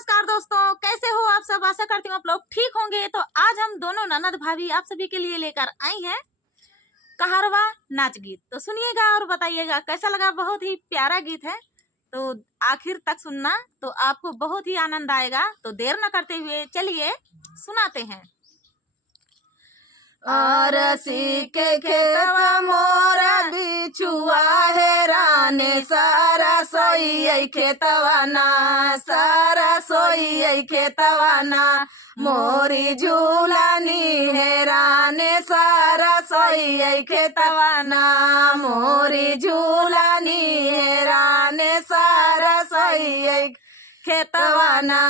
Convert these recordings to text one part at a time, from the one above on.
नमस्कार दोस्तों, कैसे हो आप सब। आशा करती हूँ आप लोग ठीक होंगे। तो आज हम दोनों ननद भाभी आप सभी के लिए लेकर आई हैं कहारवा नाच गीत। तो सुनिएगा और बताइएगा कैसा लगा। बहुत ही प्यारा गीत है, तो आखिर तक सुनना, तो आपको बहुत ही आनंद आएगा। तो देर न करते हुए चलिए सुनाते हैं। अरसी के खेतवा मोरा बिछुआ है राने सारा सोई खेतवा ना, सारा सोई खेतवा ना, मोरी झूलानी है राने सारा सोई खेतवा ना, मोरी झूलानी है राने सारा सोई खेतवा ना।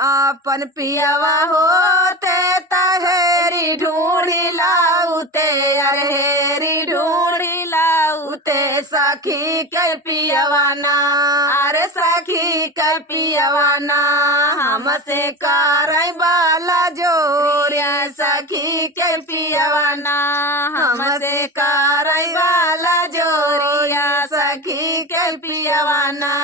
अपन पियवा होते तहेरी ढूंढी लाउते, अरे हेरी ढूंढी लाउते, सखी के पियवा ना, अरे सखी के पियवा ना, हमसे करई बाला जोरिया, सखी के पियवा ना, हमसे करई बाला जोरिया, सखी के पियवा ना।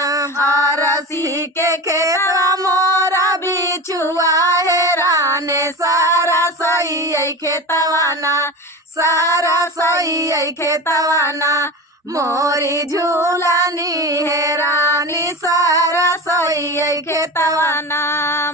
अरसी के खेतवा मोरा बिछुआ है राने सारा सोई खेतवा ना, सारा सोई खेतवा ना, मोरी झूलानी है रानी सारा सोई खेतवा ना,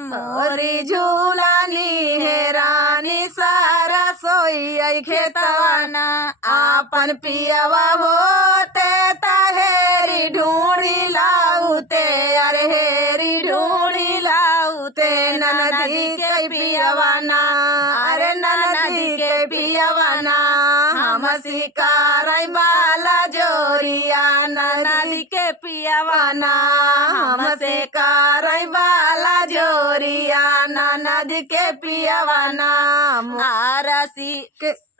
मोरी झूलानी है रानी सारा सोई खेतवा ना। आपन पियवा होते तहेरी ढूंढी लाउते, अरे हेरी ढूंढी लाउते, ननदी के पियवा ना, अरे ननदी के पियवा ना, हमसी करई बाला जोरिया, ननदी के पियवा ना, हमसे करई बाला जोरिया, ननदी के पियवा ना।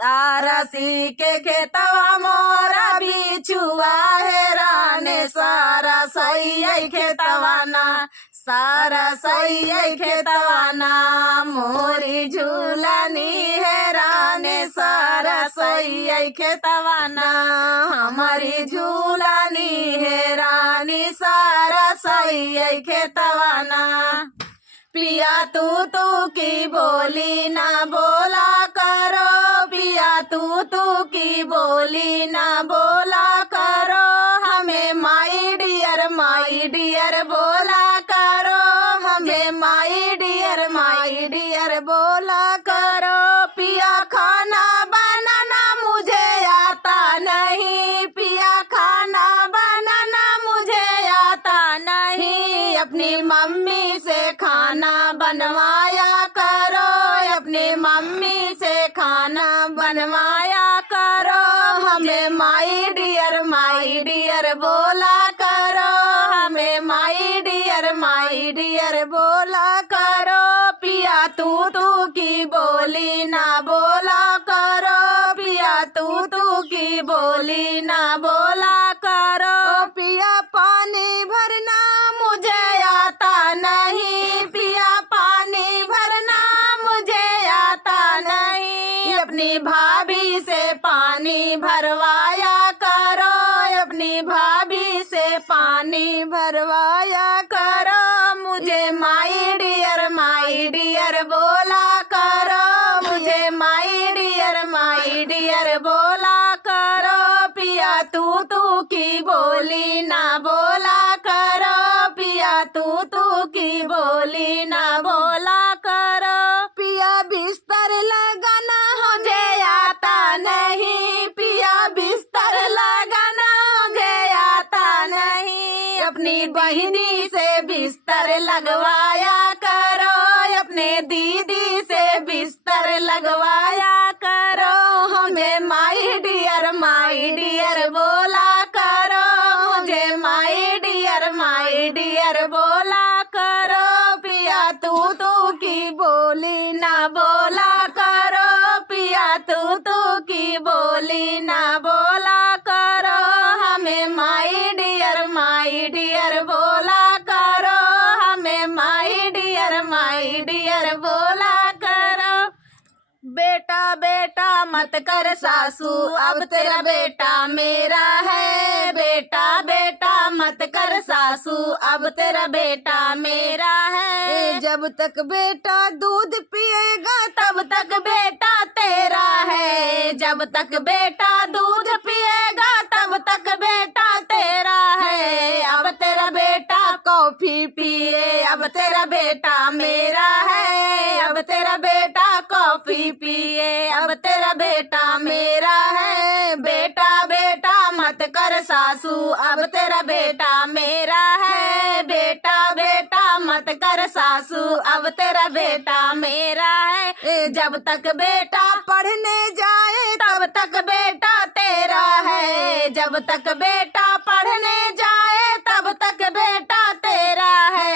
आरसी के खेतवा मोरा बिछुआ है राने सारा सोई खेतवा ना, सारा सोई खेतवा ना, मोरी झूलानी है राने सारा सोई खेतवा ना, हमारी झूलानी है रानी सारा सोई खेतवा ना। पिया तू की बोली ना बोला करो, पिया तू की बोली ना बोला करो, हमें माई डियर बोला करो, हमें माई डियर बोला करो। पिया खाना बनाना मुझे आता नहीं, पिया खाना बनाना मुझे आता नहीं, अपनी मम्मी से खाना बनवाया करो, अपनी मम्मी से खाना बनवाया करो, हमें माई डियर बोला करो, हमें माई डियर बोला करो। पिया तू की बोली ना बोला करो, पिया तू की बोली ना बोला करो। पिया पानी भरना मुझे आता नहीं, पिया पानी भरना मुझे आता नहीं, अपनी भाभी से पानी भरवाया करो, अपनी भाभी से पानी भरवाया करो, मुझे माई डियर बोला करो, मुझे माई डियर बोला करो। पिया तू की बोली ना बोला करो, पिया तू की बोली ना बोला करो। पिया बिस्तर लगाना मुझे आता नहीं, पिया बिस्तर लगाना मुझे आता नहीं, अपनी बहिनी से बिस्तर लगवाया करो, अपने दीदी से बिस्तर लगवाया करो, हमें माई डियर बोला करो, मुझे माई डियर बोला करो। पिया तू की बोली ना बोला करो, पिया तू की बोली ना बोला करो, हमें माई डियर बोला करो, हमें माई डियर बोला करो। बेटा मत कर सासू, अब तेरा बेटा मेरा है, बेटा मत कर सासू, अब तेरा बेटा मेरा है, जब तक बेटा दूध पिएगा तब तक बेटा तेरा है। जब तक बेटा दूध पिएगा तब तक बेटा तेरा है। अब तेरा बेटा कॉफी पिए, अब तेरा बेटा मेरा है। अब तेरा बेटा कॉफी पिए, अब तेरा बेटा मेरा है। बेटा बेटा मत कर सासू, अब तेरा बेटा मेरा है। बेटा बेटा मत कर सासू, अब तेरा बेटा मेरा है। जब तक बेटा पढ़ने जाए तब तक बेटा तेरा है। जब तक बेटा पढ़ने जाए तब तक बेटा तेरा है।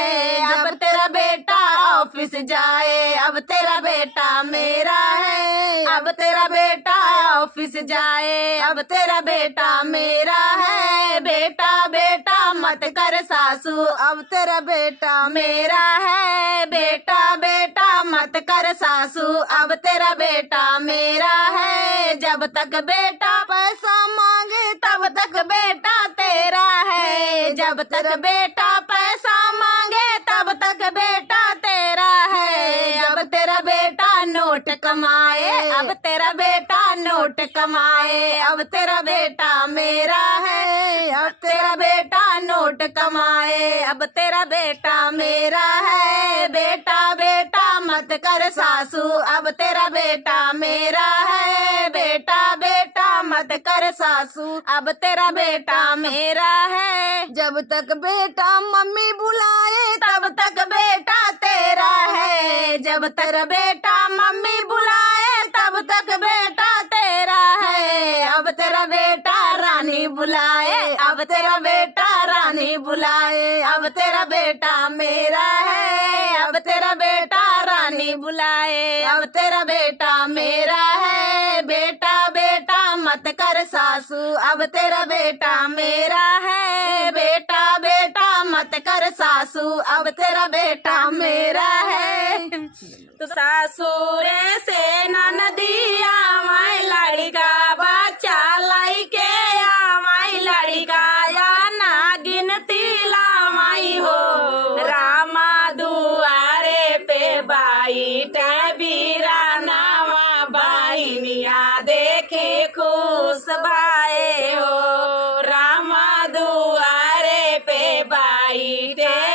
अब तेरा बेटा ऑफिस जाए, अब तेरा बेटा मेरा है। अब तेरा बेटा ऑफिस जाए, अब तेरा बेटा मेरा है। बेटा बेटा मत कर सासू, अब तेरा बेटा मेरा है। बेटा बेटा मत कर सासू, अब तेरा बेटा मेरा है। जब तक बेटा पैसा मांगे तब तक बेटा तेरा है। जब तक बेटा पैसा मांगे तब तक बेटा तेरा है। अब तेरा बेटा नोट कमाए, अब तेरा बेटा नोट कमाए, अब तेरा बेटा मेरा है। अब तेरा बेटा नोट कमाए, अब तेरा बेटा मेरा है। बेटा बेटा मत कर सासू, अब तेरा बेटा मेरा है। बेटा बेटा मत कर सासू, अब तेरा बेटा मेरा है। जब तक बेटा मम्मी बुलाए तब तक बेटा तेरा है। जब तक बेटा मम्मी बुलाए तब तक बेटा तेरा है। अब तेरा बेटा रानी बुलाए, अब तेरा बेटा रानी बुलाए, अब तेरा बेटा मेरा है। अब तेरा बेटा रानी बुलाए, अब तेरा बेटा मेरा है। बेटा बेटा मत कर सासू, अब तेरा बेटा मेरा है। बेटा बेटा मत कर सासू, अब तेरा बेटा मेरा है। तो सासुरे से ननदिया माई लड़का बच्चा लाई के माई लड़का या ना गिनती ला माई हो। रामा दुआरे पे बाई बीरा नावा बाइनिया देखे खुश भाए हो। रामा दुआरे पे बाई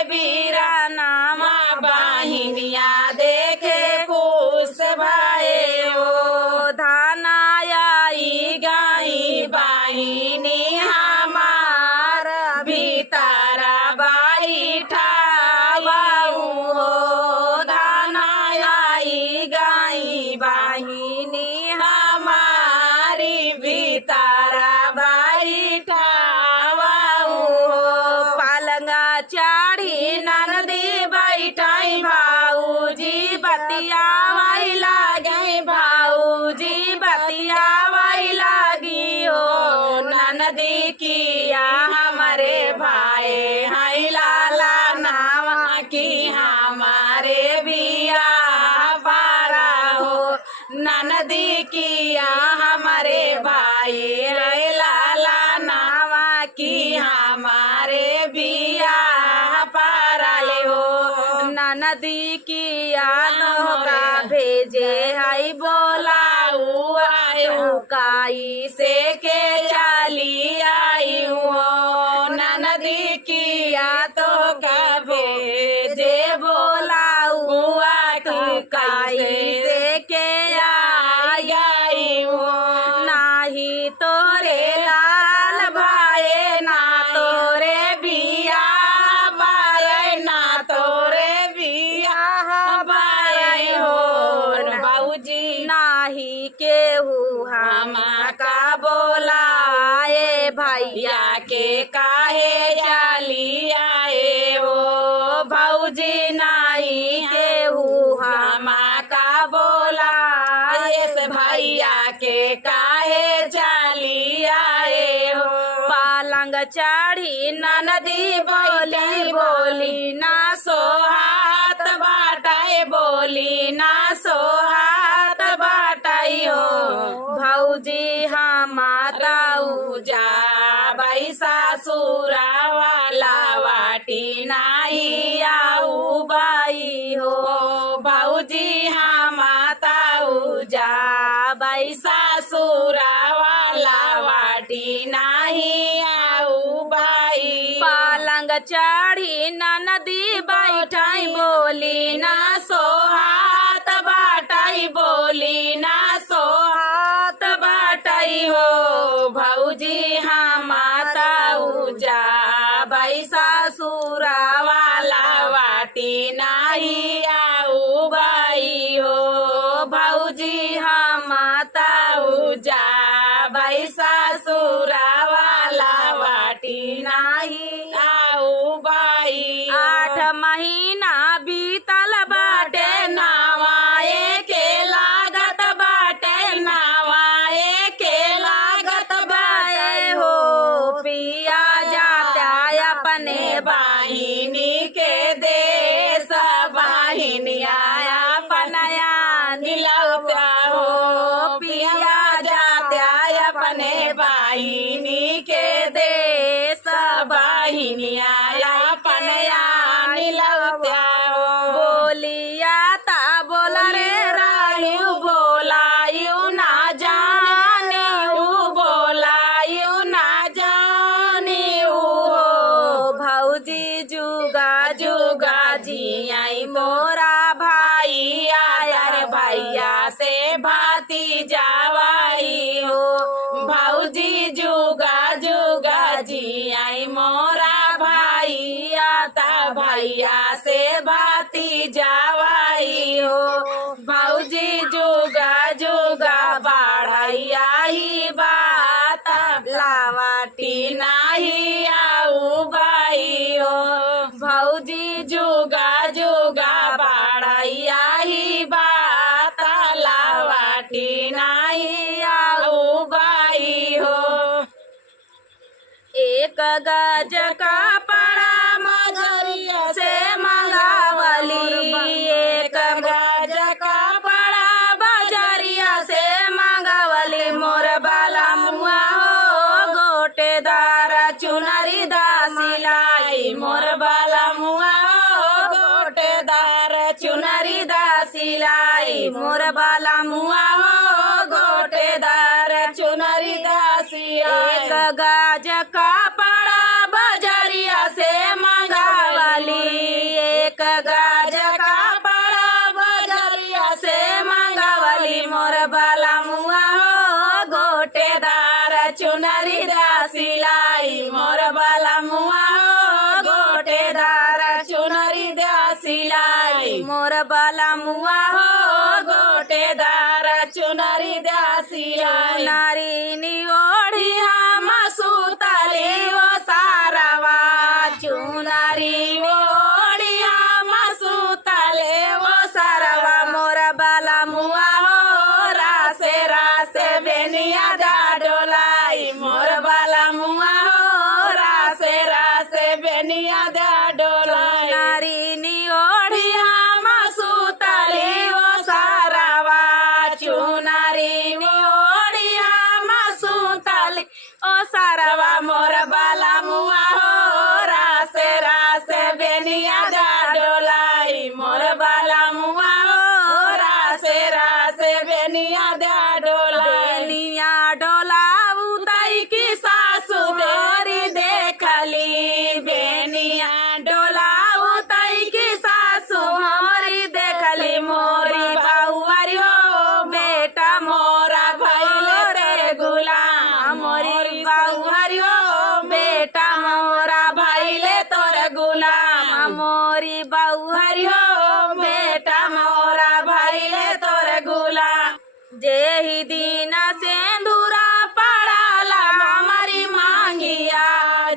बीरा नामा बाहिनिया देखे खुश भाए हो। धानाई गाई बाहिनी हमार भीतरा बाई ठावाऊ हो। धानाई गाई बाहिनी हमारी भीतरा बाई ठावाऊ हो। पालंगा चाढ़ी ननदी बैठाई भाऊजी बतियावाई लागे, भाऊजी बतियावाई लागी हो। ननदी किया हमारे भाई हाई लाला नावा की हमारे बिया पारा हो। ननदी किया हमारे भाई हाई लाला नावा की हमारे बिया पारा ले हो। ननदी की यादों का भेजे हाई बोलाऊ आयु काई से के चली आई हो। ननदी की यादों का भेजे बोलाऊ आयु काई से के आई हो। नाही तोरे लाल भाई ना तोरे बिया बाय, ना तोरे बिया बाय हो। बाबूजी नाही केहू हम का बोलाए, भैया के काहे चली आए हो। भाऊजी नाही केहू हम का बोलाए, भैया के काहे चली आए हो। पालंग चढ़ी ननदी बोली बोली ना सोहात बाटाए, बोली ना सोहात बाटाई हो। भौजी हम ताऊ जा बाई सासुरा वाला वाटी नाही आऊ बाई हो। बाटाई बैठाई बोली ना सोहात बाटाई बोली ना सोहात बाटाई हो भौजी हम माता उजा बैसा सुरा वाला वाटी नाही आऊ बाई हो भौजी हम माता उजा बैसा सुरा वाला वाटी नाही आऊ बाई 8 महीना बीतल बाटे नावाए के लागत बाटे नावाए के लागत बाए हो पिया जाता अपने बाहिनी के देश बाहिनिया अपनया नीलौता हो पिया जाता अपने बाहिनी के देश बाहिनिया अपनया नीलौता हो बोलिया ता बोल रे रायु बोलायु ना जानी बोलायु ना जानी हो भौजी जुगा जुगा जी आई मोरा भाई आया रे भैया से भाती जावाई हो भौजी जुगा जुगा जी आई मोरा भाई आता भैया से भाती जावाई हो भौजी जुगा जुगा बाढ़ैया ही बात लावाटी नाही आऊ बाई हो भौजी जुगा जुगा बाढ़ैया ही बात लावाटी नाही आऊ बाई हो एक गज का पड़ा मजरिया से मंगावली एक गज का पड़ा बजरिया से मंगावली मोर बाला मुआ हो गोटेदार चुनरी दा सिलाई मोर बाला मुआ हो गोटेदार चुनरी दा सिलाई मोर बाला मुआ हो गोटेदार चुनरी दा सिलाई एक गाज का पड़ा बजरिया से मंगावली एक गाज का पड़ा बजरिया से मंगावली मोर बाला मुआ हो गोटेदार चुनरी दा सिलाई मोर बाला मुआ हो गोटेदार चुनरी दा सिलाई मोर बाला मुआ हो गोटेदार चुनरी दा सिलाई नारी निओढ़ी हम सुतली वो सारवा चुनरी ओढ़ी हम सुतले वो सारवा मोर बाला मुआ हो रासे रासे बेनिया दा डोलाई मोर बाला मुआ हो रासे रासे बेनिया दा डोलाई नारी निओढ़ी हम सुतली वो सारवा चुनरी ओढ़ी हम सुतली ओ सारवा मोर बाला मुआ हो रासे रासे बेनिया दा डोलाई मोर बाला मुआ हो रासे रासे बेनिया दा डोलाई बेनिया डोला उताई की सासु देरी देखली बेनिया डोला उताई की सासु हमारी देखली मोरी बहुआरी हो बेटा मोरा भैले तेरे गुलाम मोरी बहुआरी हो बेटा मोरा भैले तोरे गुलाम मोरी बहुआरी हो बेटा मोरा भैले तोरे गुलाम जेहि दिन सेंदूरा पड़ाला हमारी मांगिया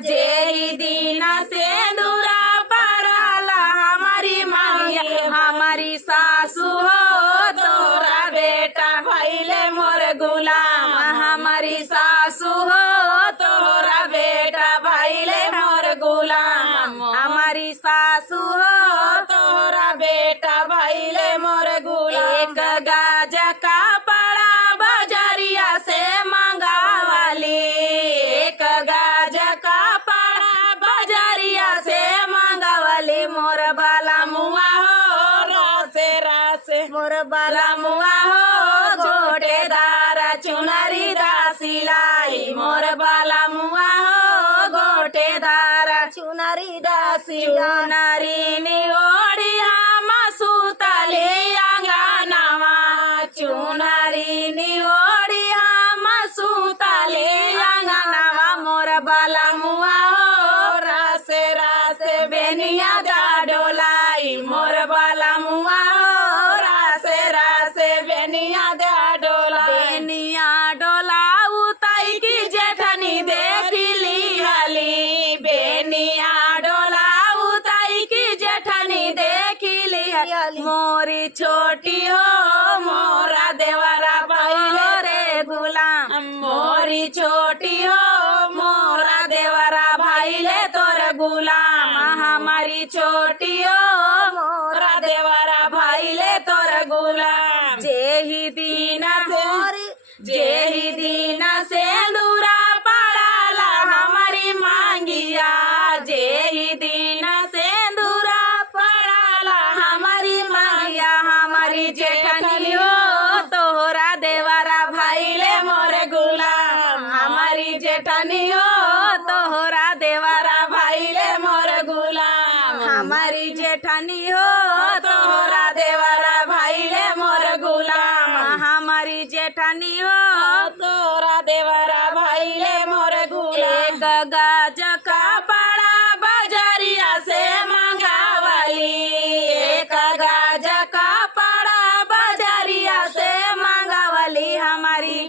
जेहि दिन सेंदूरा पड़ाला हमारी मांगिया हमारी सासू हो तोरा बेटा भैले मोर गुलाम हमारी सासू हो तोरा बेटा भैले मोर गुलाम हमारी सासू हो तोरा बेटा भैले मोर गुलाम एक गाज का पड़ा बजरिया से मंगावली एक गाज का पड़ा बजरिया से मंगावली मोर बाला मुआ हो रासे रासे मोर बाला मुआ हो गोटेदार चुनरी दा सिलाई मोर बाला मुआ हो गोटेदार चुनरी दा सिलाई वाली मोरी छोटी हो मोरा देवरा भइले रे गुलाम मोरी छोटी हो मोरा देवरा भइले तोर गुलाम हमारी छोटी हो मोरा देवरा भइले तोर गुलाम जेही दीना से दूरा पड़ाला हमारी मांगिया जेही दीना से दूरा पड़ाला हमारी मांगिया हमारी जेठनी हो तोहरा देवरा भइले मोर गुलाम हमारी जेठनी हो तोहरा देवरा भइले मोर गुलाम हमारी जेठनी हो तोहरा देवरा भइले मोर गुलाम हमारी जेठनी हो तोरा देवरा भइले मोर गुलाम एक गाज का पड़ा बजरिया से मंगावली एक गाज का पड़ा बजरिया से मंगावली हमारी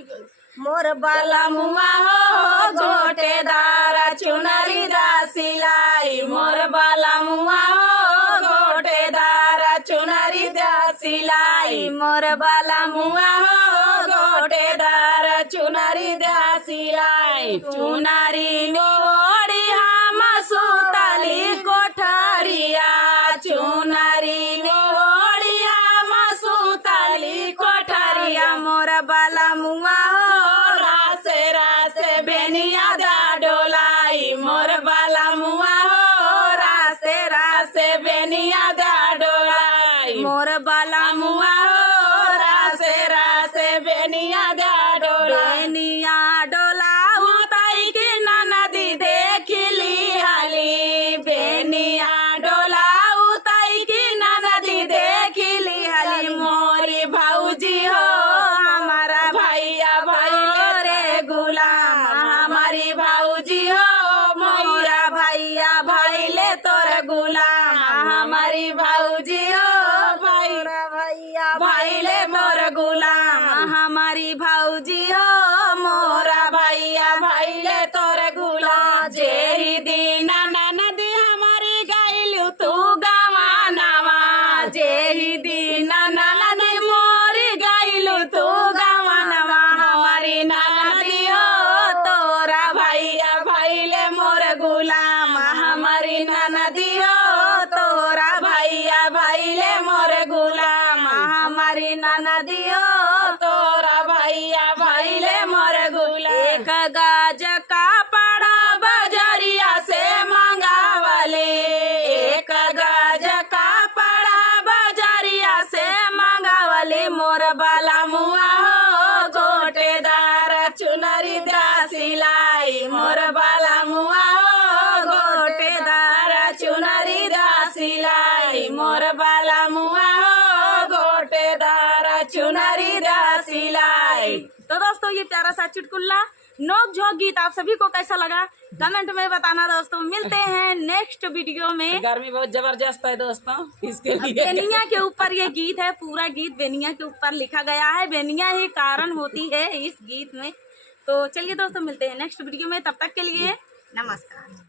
मोर बाला मुआ हो गोटेदार चुनरी दा सिलाई मोर बाला मुआ हो गोटेदार चुनरी दा सिलाई मोर बाला मुआ हो गोटेदार चुनरी दा सिलाई चुनरी ओढ़ी हम सुतली कोठरिया चुनरी ओढ़ी हम सुतली कोठरिया मोर बाला मुआ हो रासे बेनिया दा डोलाई मोर बाला मुआ हो रासे बेनिया दा डोलाई मोर बाला मुआ हो रासे बेनिया दा डोलाई बेनिया डोला उताई की नदी देखली हाली बेनिया डोला उताई की नदी देखली हाली मोरी भौजी हो हमारा भैया भइले रे गुलाम हमारी भौजी हो मोरा भैया भइले तोर गुलाम हमारी भौजी हो मोरा भैया भइले मोर गुलाम हमारी भौजी हो मोरा भैया भइले तोर गुलाम जेही दीना ननदी हमारी गइलू तू गवानवा जेही दीना ननदी मोरी गइलू तू गवानवा हमारी ननदी हो तोरा भैया भइले मोर गुलाम हमारी ननदी हो तोरा भैया भइले मोर गुलाम हमारी ननदी हो तोरा भैया भइले मोर गुलाम एक गाज का पड़ा बजरिया से मंगावले एक गाज का पड़ा बजरिया से मंगावले मोर बाला मुआ हो गोटेदार चुनरी दा सिलाई मोर बाला मुआ हो गोटेदार चुनरी दा सिलाई मोर बाला मुआ हो गोटेदार चुनरी दा सिलाई। तो दोस्तों ये प्यारा सा चुटकुल्ला नोक झोंक गीत आप सभी को कैसा लगा कमेंट में बताना दोस्तों। मिलते हैं नेक्स्ट वीडियो में। गर्मी बहुत जबरदस्त है दोस्तों इसके लिए बेनिया के ऊपर ये गीत है पूरा गीत बेनिया के ऊपर लिखा गया है बेनिया ही कारण होती है इस गीत में। तो चलिए दोस्तों मिलते हैं नेक्स्ट वीडियो में तब तक के लिए नमस्कार।